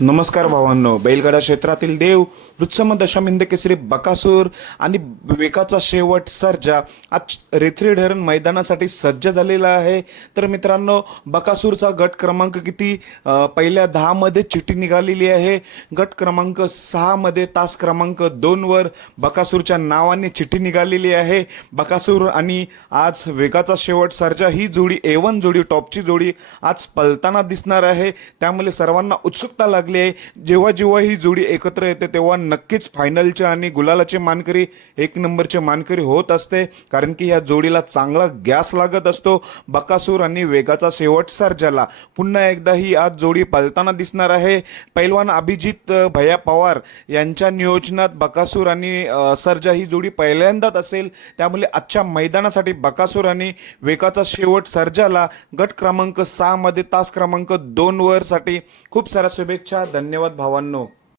नमस्कार भावांनो. बैलगाडा क्षेत्रातील देव वृत्सम दशमिंद केसरी बकासूर आणि विवेकाचा शेवट सर्जा. आज रेथरी धरण मैदानासाठी सज्ज झालेला आहे. तर मित्रांनो बकासूरचा गट क्रमांक किती? पहिल्या दहामध्ये चिठी निघालेली आहे. गट क्रमांक सहामध्ये तास क्रमांक दोनवर बकासूरच्या नावाने चिठी निघालेली आहे. बकासूर आणि आज वेगाचा शेवट सर्जा. ही जोडी ए वन जोडी टॉपची जोडी आज पलताना दिसणार आहे. त्यामुळे सर्वांना उत्सुकता लागली आहे. जेव्हा जेव्हा ही जोडी एकत्र येते तेव्हा नक्कीच फायनलचे आणि गुलालाचे मानकरी एक नंबरचे मानकरी होत असते. कारण की या जोडीला चांगला गॅस लागत असतो. बकासूर आणि वेगाचा शेवट सर्जाला. पुन्हा एकदा ही आज जोडी पलताना दिसणार आहे. पैलवान अभिजित भैया पवार यांच्या नियोजनात बकासूर आणि सर्जा ही जोडी पहिल्यांदाच असेल. त्यामुळे आजच्या मैदानासाठी बकासूर आणि वेगाचा शेवट सर्जाला गट क्रमांक सहामध्ये तास क्रमांक दोन वरसाठी खूप साऱ्या शुभेच्छा धन्यवाद भावांनो.